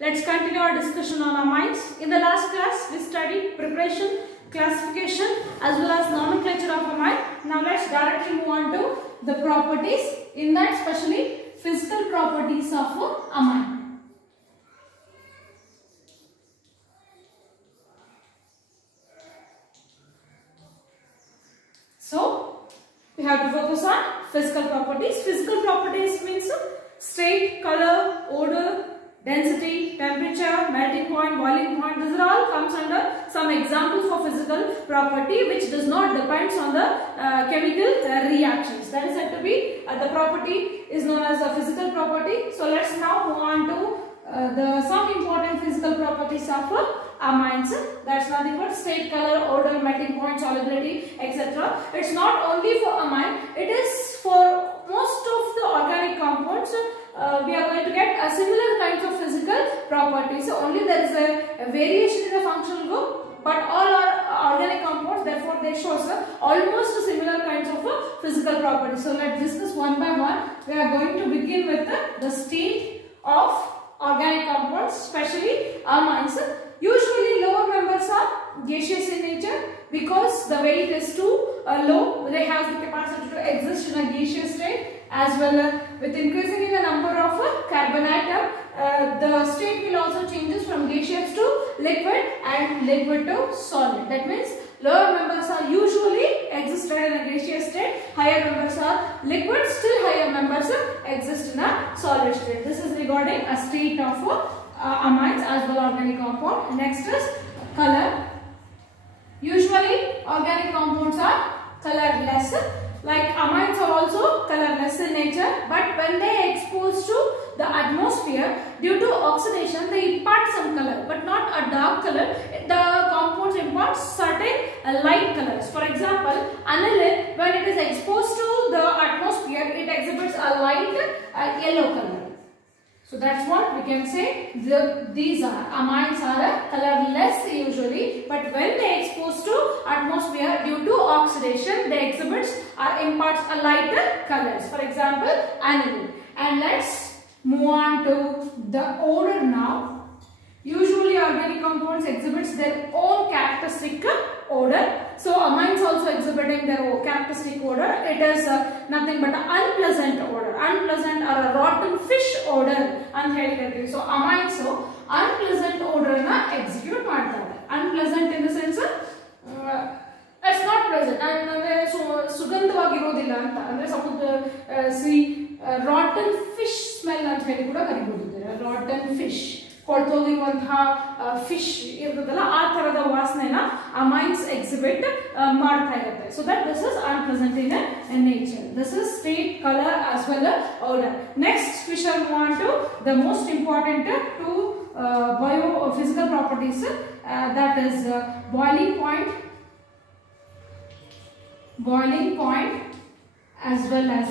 Let's continue our discussion on amines. In the last class, we studied preparation, classification as well as nomenclature of amine. Now let's directly move on to the properties, in that especially physical properties of amine. So we have to focus on physical properties. Physical properties means state, color, odor, density, temperature, melting point, boiling point. These are all comes under some examples for physical property which does not depends on the chemical reactions. That is said to be the property is known as a physical property. So let's now move on to some important physical properties of amines. That's nothing but state, color, odor, melting point, solubility, etc. It's not only for amine, it is for most of the organic compounds. We are going to get a similar kinds of physical properties. So only there is a variation in the functional group, but all are organic compounds, therefore they show almost similar kinds of physical properties. So let's discuss one by one. We are going to begin with the state of organic compounds, especially amines. Usually lower members are gaseous in nature because the weight is too low. They have the capacity to exist in a gaseous state. As well, with increasing in the number of carbon atom, the state will also changes from gaseous to liquid and liquid to solid. That means lower members are usually existed in a gaseous state, higher members are liquid, still higher members exist in a solid state. This is regarding a state of amines as well organic compound. Next is color. Usually organic compounds are colorless. Like amines are also colorless in nature, but when they are exposed to the atmosphere due to oxidation, they impart some color, but not a dark color. The compounds impart certain light colors. For example, aniline, when it is exposed to the atmosphere, it exhibits a light yellow color. So that's what we can say. These are amines are colorless usually, but when they exposed to atmosphere due to oxidation, they exhibits or imparts a lighter colors. For example, aniline. And let's move on to the odor now. Usually organic compounds exhibits their own characteristic odor. So amines also exhibiting their own characteristic odor. It is nothing but an unpleasant odor. Unpleasant or a rotten fish odor. So amines unpleasant odor na execute ಮಾಡ್ತಾರೆ. Unpleasant in the sense it's not pleasant. ಅಂದ್ರೆ ಸುಗಂಧವಾಗಿರೋದಿಲ್ಲ ಅಂತ. ಅಂದ್ರೆ rotten fish smell ಅಂತ ಹೇಳಿ ಕೂಡ ಕರಿಬಹುದು. Rotten fish. ಕೊಳ್ತೋಗಿರುವಂತಹ fish ಇರ್ತದಲ್ಲ ಆ ತರದ ವಾಸನೆನ amines exhibit ಮಾಡ್ತಾ ಇರುತ್ತೆ. So that this is unpleasant in nature. This is state, color as well as odor. Next we shall move on to the most important two biophysical properties, that is boiling point as well as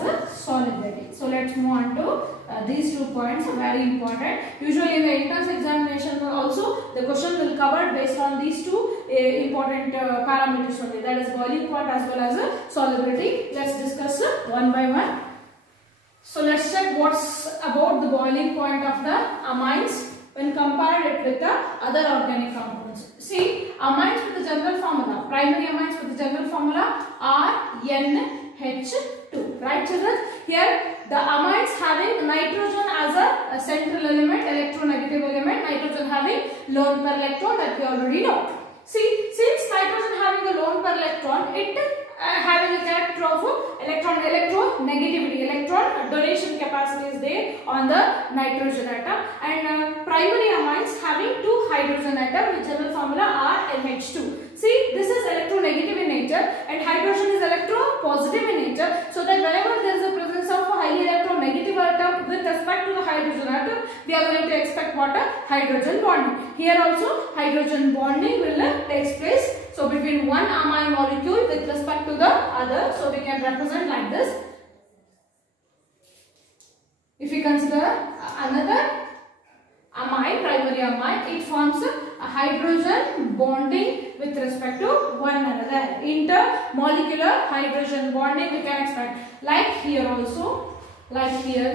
solubility. So let's move on to these 2 points are very important. Usually in the entrance examination also the question will cover based on these two important parameters only, that is boiling point as well as solubility. Let's discuss one by one. So let's check what's about the boiling point of the amines when compared it with the other organic compounds. See, amines with the general formula, primary amines with the general formula are NH2, right children? Here the amines having nitrogen as a central element, electronegative element, nitrogen having lone pair electron, that we already know. See, since nitrogen having a lone pair electron, it having a character of electronegativity, electron donation capacity is there on the nitrogen atom, and primary amines having 2 hydrogen atom with general formula are NH2. See, this is electronegative in nature and hydrogen is electropositive in nature, so that whenever there is a presence of a highly electronegative atom with respect to the hydrogen atom, we are going to expect what? A hydrogen bonding. Here also hydrogen bonding will takes place. So between one amine molecule with respect to the other, so we can represent like this. If we consider another amine, primary amine, it forms a hydrogen bonding with respect to one another. Intermolecular hydrogen bonding we can expect. Like here also, like here,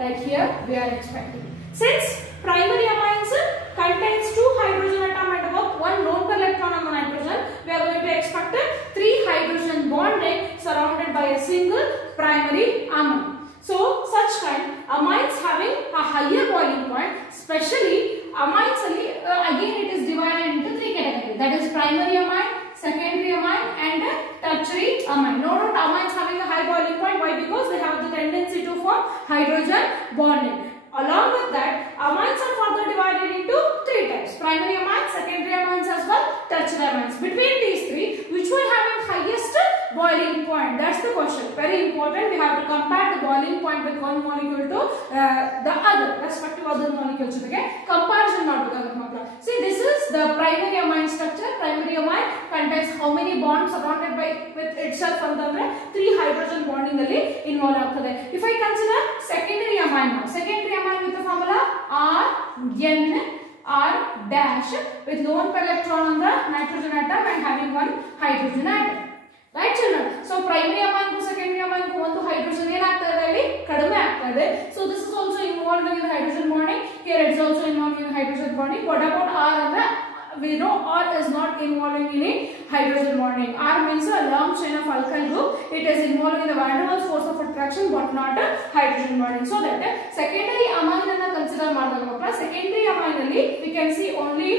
like here we are expecting. Since primary amines contains 2 hydrogen atom and about 1 lone pair electron on the nitrogen, we are going to expect 3 hydrogen bonding surrounded by a single primary amine. So such kind amines having a higher boiling point, especially amines again it is divided into 3 categories, that is primary amine, secondary amine and tertiary amine. Note amines having a high boiling point. Why? Because they have the tendency to form hydrogen bonding. Along with that, amines are further divided into 3 types: primary amines, secondary amines as well, tertiary amines. Between these 3, which one having highest boiling point? That's the question. Very important. We have to compare the boiling point with one molecule to the other, respective other molecules. Okay? Comparison not. See, this is the primary amine structure. Primary amine contains how many bonds surrounded by with itself ಅಂತಂದ್ರೆ 3 hydrogen bonding ಅಲ್ಲಿ involve ಆಗ್ತದೆ. If I consider secondary amine now, secondary amine with the formula R dash with lone pair electron on the nitrogen atom and having 1 hydrogen atom. Right children? So primary amine to secondary amine ko ಒಂದು hydrogen ಏನಾಗ್ತದೆ ಅಲ್ಲಿ ಕಡಿಮೆ ಆಗ್ತದೆ. So this is also involving in hydrogen bonding. Here it is also involving in hydrogen bonding. What about R ಅಂದ್ರೆ we know R is not involving in a hydrogen bonding. R means a long chain of alkyl group. It is involving in the van der Waals force of attraction but not a hydrogen bonding. So that secondary amine anna consider ಮಾಡಿದಾಗ secondary amine alli we can see only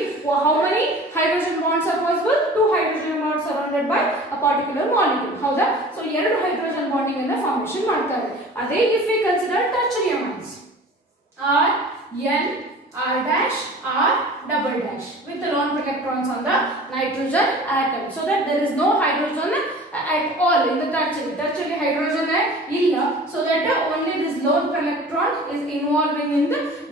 how many hydrogen bonds are possible. 2 hydrogen bonds surrounded by a particular molecule. ಹೌದಾ? So 2 hydrogen bonding ಅನ್ನ formation ಮಾಡ್ತಾರೆ. ಅದೇ if we consider tertiary amines, R, N, R dash, R double dash with the lone pair electrons on the nitrogen atom, so that there is no hydrogen at all in the tertiary. Tertiary hydrogen illa, so that only this lone pair electron is involving in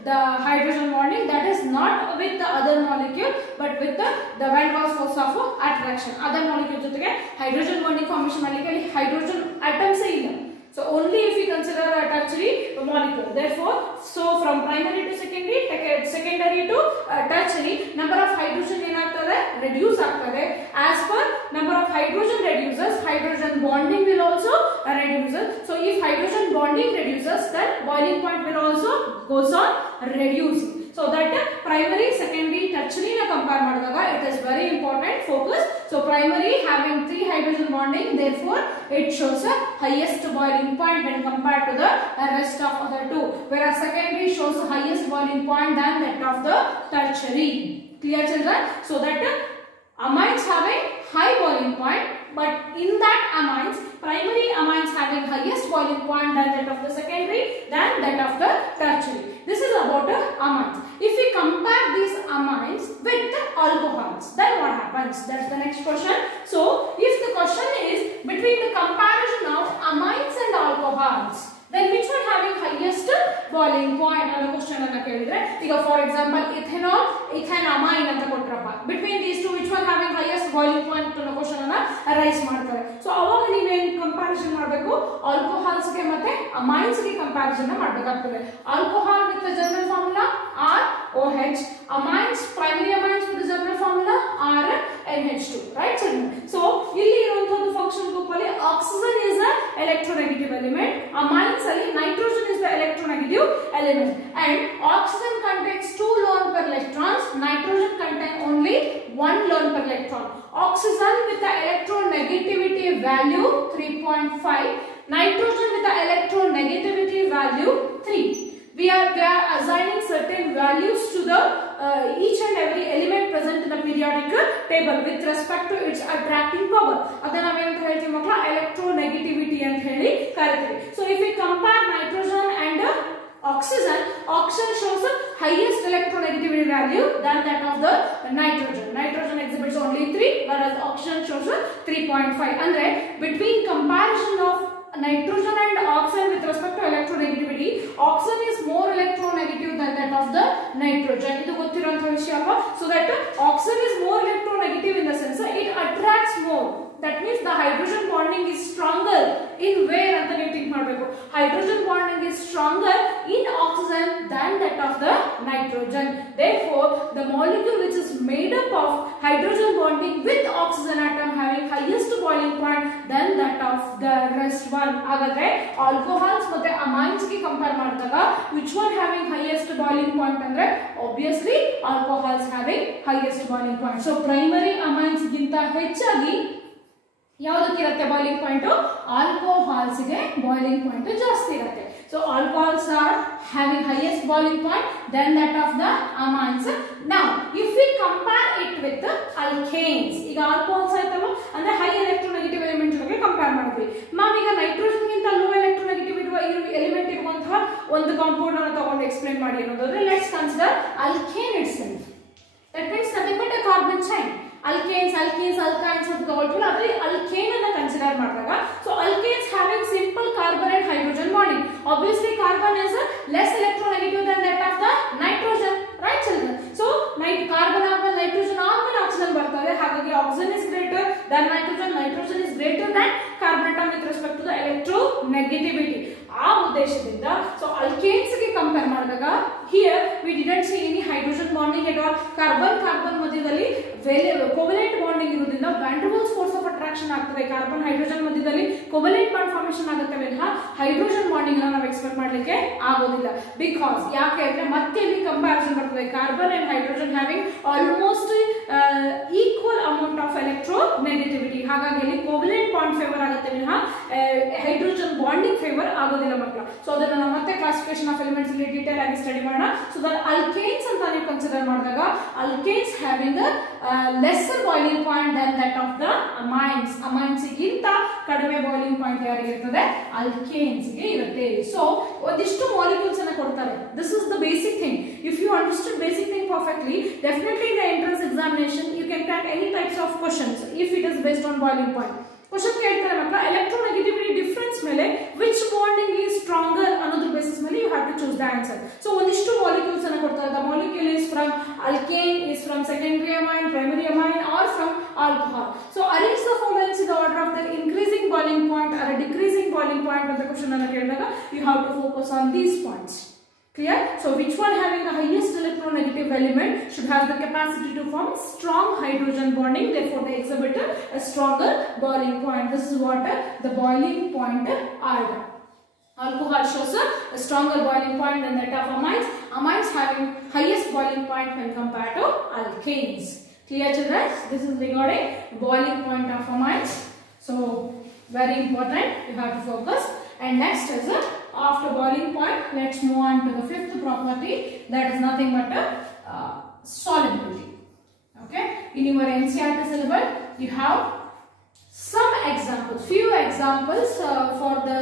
the hydrogen bonding. That is not with the other molecule but with the van der Waals force of attraction. Other molecule jotege hydrogen bonding formation malike hydrogen atoms illa. So only if we consider a tertiary molecule. Therefore, so from primary to secondary to tertiary, number of hydrogen ಏನಾಗ್ತದೆ reduce ಆಗ್ತದೆ. As per number of hydrogen reduces, hydrogen bonding will also reduce. So if hydrogen bonding reduces, then boiling point will also goes on reducing. So that primary, secondary, tertiary na compare ಮಾಡಿದಾಗ it is very important focus. So primary having 3 hydrogen bonding, therefore it shows a highest boiling point when compared to the rest of other 2, whereas secondary shows the highest boiling point than that of the tertiary. Clear children? So that amines having high boiling point, but in that amines, primary amines having highest boiling point than that of the secondary, than that of the tertiary. This is about the amines. If we compare these amines with the alcohols, then what happens? That's the next question. So if the question is between the comparison of amines and alcohols, then which one having highest boiling point ಅನ್ನೋ question ಅನ್ನು ಕೇಳಿದ್ರೆ, ಈಗ for example ethanol, ethanamine ಅಂತ Kotrappa, between these 2 which one having highest boiling point ಅನ್ನೋ question ಅನ್ನು rice ಮಾಡ್ತಾರೆ. So ಅವಾಗ ನೀವು ಏನು ಕಂಪ್ಯಾರಿಸನ್ ಮಾಡಬೇಕು, ಆಲ್ಕೋಹಾಲ್ಸ್ ಗೆ ಮತ್ತೆ ಅಮೈನ್ಸ್ ಗೆ ಕಂಪ್ಯಾರಿಸನ್ ಮಾಡಬೇಕಾಗ್ತದೆ. Alcohol with the general formula ROH, amines, primary amines with the general formula RNH2, right children? So ಇಲ್ಲಿ ಇರುವಂತದ್ದು ಫಂಕ್ಷನ್ ಗ್ರೂಪ್ ಅಲ್ಲಿ oxygen is the electronegative element, amines ಅಲ್ಲಿ nitrogen is the electronegative element, and oxygen contains 2 lone pair electrons, nitrogen contain only 1 lone pair electron. Oxygen with the electronegativity value 3.5, nitrogen with the electronegativity value 3. They are assigning certain values to the each and every element present in the periodic table with respect to its attracting power. Adha navu enta helತೀವಿ ಮಕ್ಕಳ electronegativity ಅಂತ ಹೇಳಿ ಕರೀತೀವಿ. So if we compare nitrogen and oxygen, oxygen shows the highest electronegativity value than that of the nitrogen. Nitrogen exhibits only 3, whereas oxygen shows 3.5. Andre between comparison of nitrogen and oxygen with respect to electronegativity, oxygen is more electronegative than that of the nitrogen. Idu gottiranta vishaya appa. So that oxygen is more electronegative in the sense it attracts more. That means the hydrogen bonding is stronger in where anta ನೀವು think ಮಾಡಬೇಕು. Hydrogen bonding is stronger in oxygen than that of the nitrogen. Therefore, the molecule which is made up of hydrogen bonding with oxygen atom having highest boiling point than that of the rest one. ಹಾಗಾದ್ರೆ alcohols ಮತ್ತೆ amines ಗೆ compare ಮಾಡಿದಾಗ which one having highest boiling point ಅಂದ್ರೆ obviously alcohols having highest boiling point. So primary amines ಗಿಂತ ಹೆಚ್ಚಾಗಿ ಯಾವುದಕ್ಕಿರುತ್ತೆ boiling point? Alcohols ಗೆ boiling point ಜಾಸ್ತಿ ಇರುತ್ತೆ. So alcohols are having highest boiling point than that of the amines. Now if we compare it with the alkanes, ಈಗ alcohols ಆಯ್ತಲ್ಲ ಅಂದ್ರೆ high electronegative element ಜೊತೆಗೆ compare ಮಾಡ್ತೀವಿ. ನಾವೀಗ ನೈಟ್ರೋಜನ್ ಗಿಂತ ಲೋ ಎಲೆಕ್ಟ್ರೋನೆಗೆಟಿವ್ ಇರುವ ಎಲಿಮೆಂಟ್ ಇರುವಂತಹ ಒಂದು ಕಾಂಪೌಂಡ್ ಅನ್ನು ತಗೊಂಡು ಎಕ್ಸ್ಪ್ಲೇನ್ ಮಾಡಿ ಅನ್ನೋದಾದ್ರೆ let's consider alkane itself. That means nothing but a carbon chain. Alkanes, alkenes, alkynes ಅಂತ ತಗೊಳ್ತೀವಿ, ಅದರಲ್ಲಿ alkane ಅನ್ನು ಕನ್ಸಿಡರ್ ಮಾಡಿದಾಗ so alkanes having simple carbon and hydrogen bonding. Obviously carbon is less electronegative than that of the nitrogen, right children? So carbon ಆದ್ಮೇಲೆ nitrogen ಆದ್ಮೇಲೆ oxygen ಬರ್ತದೆ, ಹಾಗಾಗಿ oxygen is greater than nitrogen, nitrogen is greater than carbon atom with respect to the electronegativity. ಆ ಉದ್ದೇಶದಿಂದ so alkanes ಗೆ compare ಮಾಡಿದಾಗ here we didn't see any hydrogen bonding at all. Carbon ಮಧ್ಯದಲ್ಲಿ covalent bonding ಇರುವುದರಿಂದ van der Waals force of attraction ಆಗ್ತದೆ. Carbon hydrogen ಮಧ್ಯದಲ್ಲಿ covalent bond formation ಆಗುತ್ತೆ ವಿನಃ ಹೈಡ್ರೋಜನ್ ಬಾಂಡಿಂಗ್ ಅನ್ನು ನಾವು ಎಕ್ಸ್ಪೆಕ್ಟ್ ಮಾಡಲಿಕ್ಕೆ ಆಗೋದಿಲ್ಲ. ಬಿಕಾಸ್ ಯಾಕೆ ಅಂದ್ರೆ ಮತ್ತೆ ಇಲ್ಲಿ ಕಂಪ್ಯಾರಿಸನ್ ಬರ್ತದೆ, carbon and hydrogen having almost equal amount of electronegativity, ಹಾಗಾಗಿ ಇಲ್ಲಿ ಕೋವೆಲೆಂಟ್ ಬಾಂಡ್ ಫೇವರ್ ಆಗುತ್ತೆ ವಿನಃ ಹೈಡ್ರೋಜನ್ ಬಾಂಡಿಂಗ್ ಫೇವರ್ ಆಗೋದಿಲ್ಲ ಮಕ್ಕಳ. ಸೊ ಅದನ್ನ ನಾವು ಮತ್ತೆ ಕ್ಲಾಸಿಫಿಕೇಶನ್ ಆಫ್ ಎಲಿಮೆಂಟ್ಸ್ ಅಲ್ಲಿ ಡೀಟೇಲ್ ಆಗಿ ಸ್ಟಡಿ ಮಾಡೋಣ. ಸೊ ದಟ್ alkanes ಅಂತ ನೀವು ಕನ್ಸಿಡರ್ ಮಾಡಿದಾಗ alkanes having a lesser boiling point than that of the amines. amines ಗಿಂತ ಕಡಿಮೆ ಬಾಯ್ಲಿಂಗ್ ಪಾಯಿಂಟ್ ಯಾರಿಗೆ ಇರ್ತದೆ? alkanes ಗೆ ಇರುತ್ತೆ. ಸೊ ಒಂದಿಷ್ಟು ಮಾಲಿಕ್ಯೂಲ್ಸ್ ಅನ್ನು ಕೊಡ್ತಾರೆ. This is the basic thing. If you understood basic thing perfectly, definitely in the entrance examination you can crack any types of questions if it is based on boiling point. Question ಕೇಳ್ತಾರೆ ಮಕ್ಕಳ, electronegativity difference ಮೇಲೆ which bonding is stronger ಅನ್ನೋದ್ರ basis ಮೇಲೆ you have to choose the answer. So ಒಂದಿಷ್ಟು molecules ಅನ್ನು ಕೊಡ್ತಾರೆ. The molecule is from alkane, is from secondary amine, primary amine or from alcohol. So arrange the followings in the order of their increasing boiling point or a decreasing boiling point ಅಂತ question ಅನ್ನು ಕೇಳಿದಾಗ you have to focus on these points. Clear? So which one having the highest electronegative element should have the capacity to form strong hydrogen bonding, therefore they exhibit a stronger boiling point. This is what the boiling point are. Alcohol shows a stronger boiling point than that of amines. Amines having highest boiling point when compared to alkanes. Clear children? This is regarding boiling point of amines. So very important, you have to focus. And next is after boiling point, let's move on to the fifth property, that is nothing but solubility. Okay, in your NCERT syllabus you have some examples, few examples for the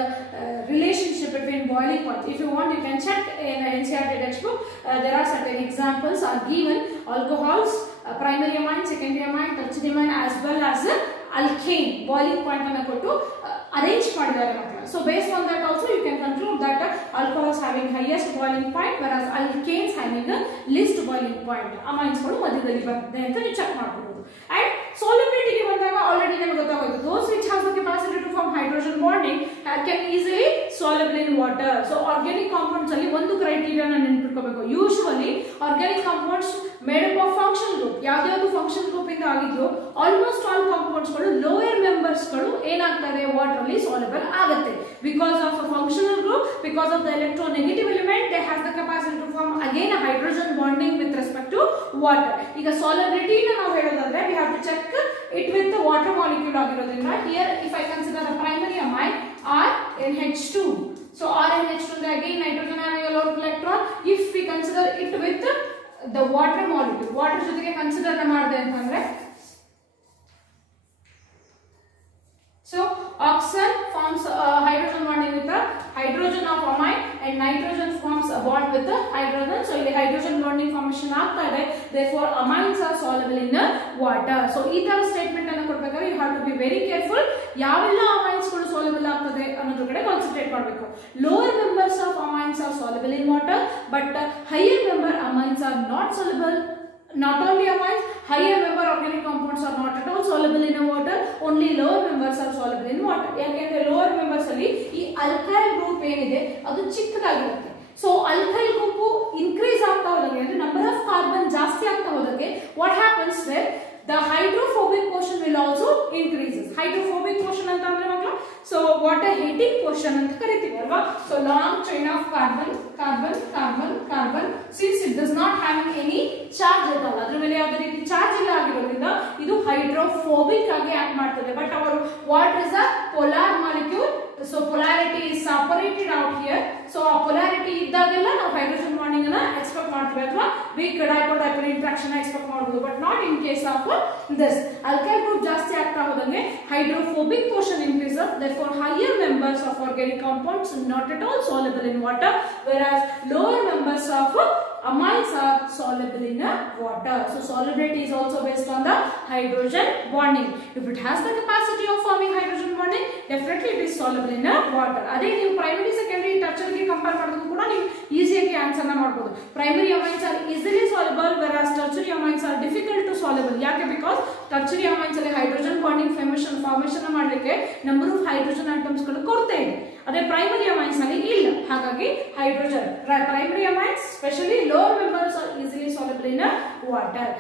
relationship between boiling point. If you want, you can check in NCERT textbook. There are certain examples are given: alcohols, primary amine, secondary amine, tertiary amine, as well as alkane. Boiling point ಅನ್ನು ಕೊಟ್ಟು arrange ಮಾಡಿದ್ದಾರೆ ಮಕ್ಕಳ. So based on that also you can conclude that alcohols having highest boiling point, whereas alkanes having the least boiling point. amines ಗಳು ಮಧ್ಯದಲ್ಲಿ ಬರ್ತದೆ ಅಂತ ನೀವು check ಮಾಡಬಹುದು. And solubility ಗೆ ಬಂದಾಗ ಆಲ್ರೆಡಿ ನಿಮಗೆ ಗೊತ್ತಾಗೋಯ್ತು, those which have the capacity to form hydrogen bonding can easily soluble in water. So organic compounds ಅಲ್ಲಿ ಒಂದು ಕ್ರೈಟೀರಿಯಾ ನಾನು ನೆನಪಿಟ್ಕೋಬೇಕು. Usually organic compounds made up of functional group, ಯಾವ್ದಾವ್ದು ಫಂಕ್ಷನಲ್ ಗ್ರೂಪ್ ಇಂದ ಆಗಿದೆಯೋ ಆಲ್ಮೋಸ್ಟ್ ಆಲ್ ಕಾಂಪೌಂಡ್ಸ್ ಗಳು lower members ಗಳು ಏನಾಗ್ತದೆ ವಾಟರ್ ಅಲ್ಲಿ ಸಾಲ್ಯುಬಲ್ ಆಗುತ್ತೆ. Because of a functional group, because of the electronegative element, they has the capacity to form again a hydrogen bonding with respect to water. ಈಗ solubility ನಾವು ಹೇಳೋದಾದ್ರೆ we have to check it with the water molecule ಆಗಿರೋದ್ರಿಂದ here if I consider the primary amine RNH2, so RNH2 again nitrogen having a lower electron. If we consider it with the water molecule, water ಜೊತೆಗೆ consider ಮಾಡಿದೆ ಅಂತಂದ್ರೆ so oxygen forms hydrogen bonding with the hydrogen of amine and nitrogen forms a bond with the hydrogen. So ಇಲ್ಲಿ hydrogen bonding formation ಆಗ್ತಾ ಇದೆ, therefore amines are soluble in water. So ಈ ತರ statement ಅನ್ನು ಕೊಡಬೇಕಾದ್ರೆ you have to be very careful. ಯಾವೆಲ್ಲ amines ಗಳು soluble ಆಗ್ತದೆ ಅನ್ನೋದ್ರ ಕಡೆ ಕಾನ್ಸಂಟ್ರೇಟ್ ಮಾಡಬೇಕು. lower members of amines are soluble in water, but higher member amines are not soluble. Not only amines, higher member organic compounds are not at all soluble in water. Only lower members are soluble in water. ಯಾಕೆಂದ್ರೆ lower members ಅಲ್ಲಿ ಈ alkyl group ಏನಿದೆ ಅದು ಚಿಕ್ಕದಾಗಿರುತ್ತೆ. So alkyl group increase ಆಗ್ತಾ ಹೋದಂಗೆ, ಅಂದ್ರೆ number of carbon ಜಾಸ್ತಿ ಆಗ್ತಾ ಹೋದಂಗೆ what happens there, The hydrophobic portion will also increases. Hydrophobic portion anta andre makla, so water hating portion anta kariತೀವಿ ಅಲ್ವಾ. So long chain of carbon carbon carbon carbon, since it does not having any charge at all, ಅದರ ಮೇಲೆ ಯಾವುದೇ ರೀತಿ charge ಇಲ್ಲ ಆಗಿರೋದ್ರಿಂದ ಇದು hydrophobic ಆಗಿ act ಮಾಡ್ತದೆ. ಬಟ್ ಅವರು what is a polar molecule, so polarity is separated out here. So ಆ polarity ಇದ್ದಾಗೆಲ್ಲ ನಾವು ಹೈಡ್ರೋಜನ್ ಬಾಂಡಿಂಗ್ ಅನ್ನ ಎಕ್ಸ್ಪೆಕ್ಟ್ ಮಾಡ್ತೀವಿ ಅಥವಾ weak dipole dipole interaction expect ಮಾಡಬಹುದು. But not in case of this. Alkyl group ಜಾಸ್ತಿ ಆಗ್ತಾ ಹೋದಂಗೆ hydrophobic portion increases, therefore higher members of organic compounds not at all soluble in water, whereas lower members of amines are soluble in water. So solubility is also based on the hydrogen bonding. If it has the capacity of forming hydrogen bonding, definitely it is soluble in water. Adhe ನೀವು primary secondary tertiary ಗೆ compare ಮಾಡಿದ್ರು ಕೂಡ ನೀವು ಈಸಿಯಾಗಿ answer ನ ಮಾಡಬಹುದು. Primary amines are easily soluble, whereas tertiary amines are difficult to soluble. ಯಾಕೆ? because tertiary amines ಅಲ್ಲಿ hydrogen bonding formation ಮಾಡಲಿಕ್ಕೆ number of hydrogen atoms ಗಳು ಕೊರತೆ ಇದೆ. ಅದೇ ಪ್ರೈಮರಿ ಅಮೈನ್ಸ್ ನಲ್ಲಿ ಇಲ್ಲ. ಹಾಗಾಗಿ hydrogen primary amines specially lower members are easily soluble in water.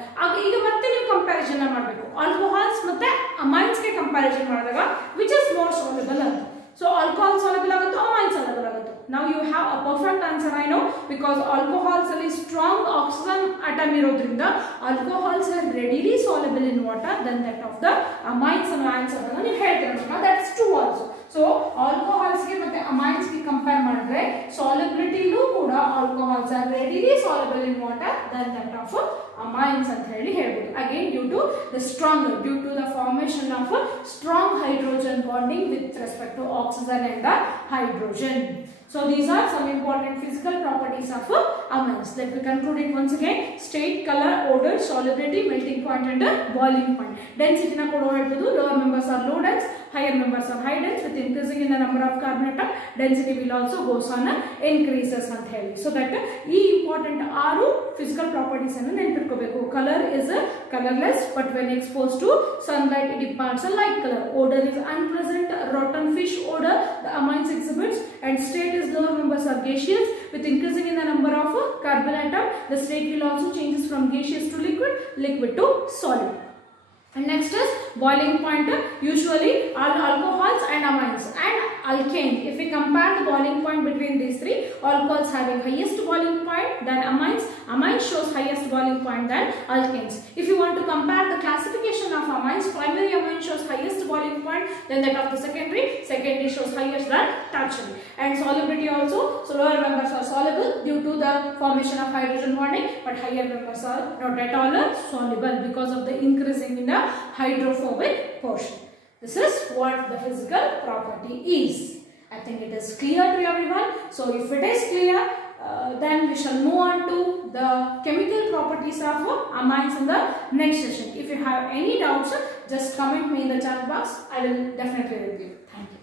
ಈಗ ಮತ್ತೆ ನೀವು ಕಂಪ್ಯಾರಿಸನ್ ಮಾಡಬೇಕು ಆಲ್ಕೋಹಾಲ್ಸ್ ಮತ್ತೆ ಅಮೈನ್ಸ್ ಗೆ ಕಂಪ್ಯಾರಿಸನ್ ಮಾಡಿದಾಗ ವಿಚ್ ಇಸ್ ಮೋರ್ ಸಾಲ್ಯುಬಲ್ ಅಂತ. ಸೊ ಆಲ್ಕೋಹಾಲ್ ಸಾಲ್ಯುಬಲ್ ಆಗುತ್ತೋ ಅಮೈನ್ಸ್ ಸಾಲ್ಯುಬಲ್ ಆಗುತ್ತೋ? Now you have a perfect answer, I know, because alcohols are strong oxygen atom irodrinda alcohols are readily soluble in water than that of the amines and ions adana ನೀವು ಹೇಳ್ತೀರಾ. That's true also. So alcohols ಗೆ ಮತ್ತೆ amines ಗೆ compare ಮಾಡಿದ್ರೆ solubility ಲೂ ಕೂಡ alcohols are readily soluble in water than that of amines ಅಂತ ಹೇಳಿ ಹೇಳ್ಬೋದು. Again due to the formation of strong hydrogen bonding with respect to oxygen and the hydrogen. So these are some important physical properties of amines. Let me conclude it once again. State, color, odor, solubility, melting point and boiling point. Density na kodo helbodu. Lower members are low dense, higher members are high dense. With increasing in the number of carbon atom, density will also goes on increases anta heli. So that ee important aru physical properties annu ನೆನಪಿಟ್ಕೋಬೇಕು. Color is colorless, but when exposed to sunlight it imparts a light color. Odor is unpleasant, rotten fish odor the amines exhibits, and state is lower members are gaseous. With increasing in the number of carbon atom, the state will also changes from gaseous to liquid to solid. And next is boiling point. Usually all alcohols and amines and alkane. If we compare the boiling point between these three, alcohols having highest boiling point than amines shows highest boiling point than alkanes. If you want to compare the classification of amines, primary amine shows highest boiling point than that of the secondary shows highest than tertiary. And solubility also, so lower members are soluble due to the formation of hydrogen bonding, but higher members are not at all soluble because of the increasing in the hydrophobic portion. This is what the physical property is. I think it is clear to everyone. So if it is clear, then we shall move on to the chemical properties of amines in the next session. If you have any doubts, just comment me in the chat box. I will definitely help you. Thank you.